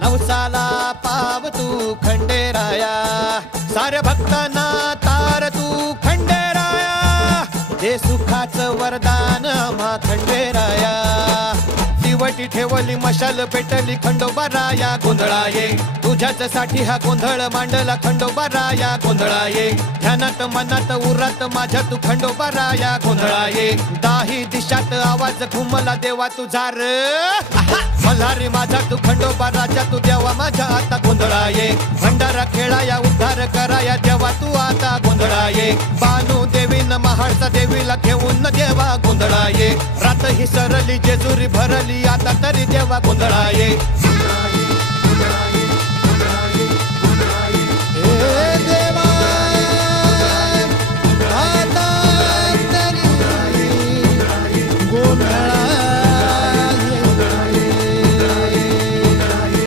नवसाला पाव तू खंडेराया, साऱ्या भक्तांना तार तू खंडेराया, दे सुखाचं वरदान आम्हा खंडेराया. दिवटी ठेवली मशाल पेटली खंडोबाराया, गोंधळाये तुझ्याच साठी हा गोंधळ मांडला खंडोबाराया, गोंधळाये ध्यानात मनात उरात माझ्या तू खंडोबाराया, गोंधळाये दाही दिशात आवाज घुमला देवा तुझा र. मल्हारी माझा तू खंडोबा राजा तू देवा माझ्या आता, गोंधळाये भंडारा खेळाया उद्धार कराया देवा तू आता, गोंधळाये बानू देवीन महाळचा देवीला घेऊन देवा, गोंधळाये रात ही सरली जेजुरी भरली आता तरी देवा, गोंधळाये.